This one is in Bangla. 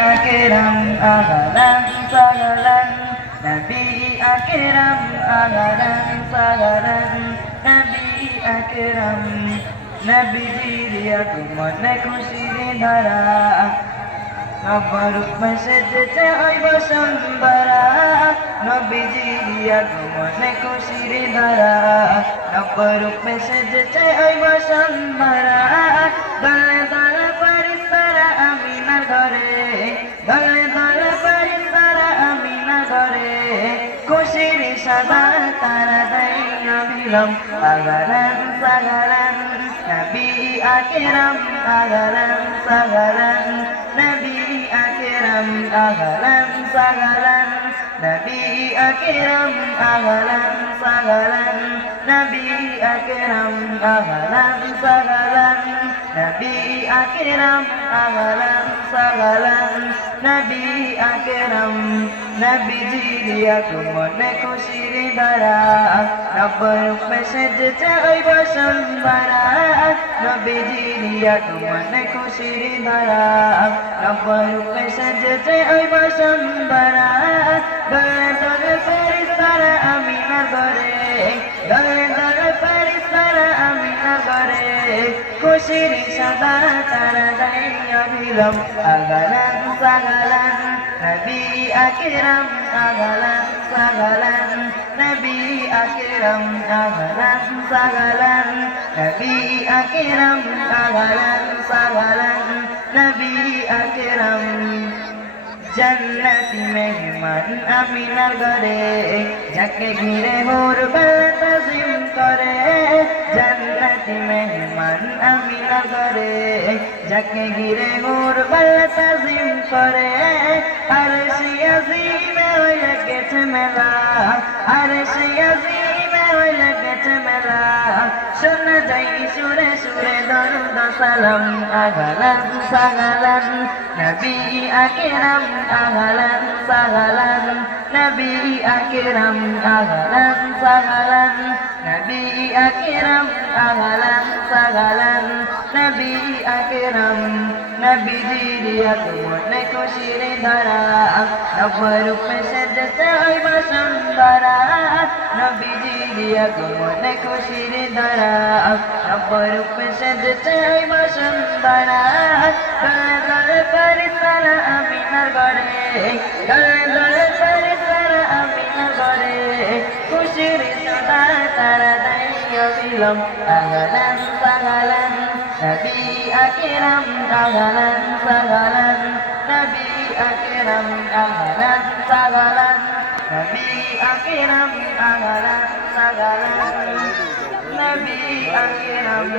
akram agalan sagalan Nabi akram agalan sagalan Nabi akram Nabijiর আগমনে খুশির ধারা নবর মেসেজেছে ওই বসুন্ধরা নবীজির আগমনে খুশির ধারা নবর মেসেজেছে ওই বসুন্ধরা দলে দলে ফেরেশতারা আমিনার ঘরে দলে দলে ফেরেশতারা আমিনার ঘরে খুশির সাদা তারা দেয় অবিলম আগারান সাগারান Nabi akram agalan sagalan Nabi akram agalan sagalan Nabi akram agalan sagalan Nabi akram agalan sagalan Nabi akram agalan sagalan Nabi akram Nabijiর আগমনে খুশির ধারা নবর মেসেজেছে ওই বসুন্ধরা নবীজির আগমনে খুশির ধারা নবর মেসেজেছে ওই বসুন্ধরা দলে দলে ফেরেশতারা আমিনার ঘরে দলে দলে ফেরেশতারা আমিনার ঘরে খুশির সাদা তারা দেয় অবিলম আগালান সাগালান Nabi akram agalan sagalan Nabi akram agalan sagalan Nabi akram agalan sagalan Nabi akram জান্নাতি মেহমান আমিনার ঘরে যাকে ঘিরে হুরবালা তাজিম করে জান্নাতি মেহমান আমিনার ঘরে যাকে ঘিরে হুরবালা তাজিম করে আরশে আজিমে হয়ে গেছে মেলা আরশে আজিমে হয়ে গেছে মেলা শোনা যায় সুরে সুরে দরুদ সালাম আগালান সাগালান নবী আকরাম agalan sagalan Nabi akram agalan sagalan Nabi akram agalan sagalan Nabi akram Nabijiর আগমনে খুশির ধারা নবর মেসেজেছে ওই বসুন্ধরা নবীজির আগমনে খুশির ধারা নবর মেসেজেছে ওই বসুন্ধরা দলে দলে ফেরেশতারা আমিনার ঘরে দলে দলে ফেরেশতারা আমিনার ঘরে খুশির সাদা তারা দেয় অবিলম আগালান সাগালান Nabi akram agalan sagalan Nabi akram agalan sagalan Nabi akram agalan sagalan Nabi akram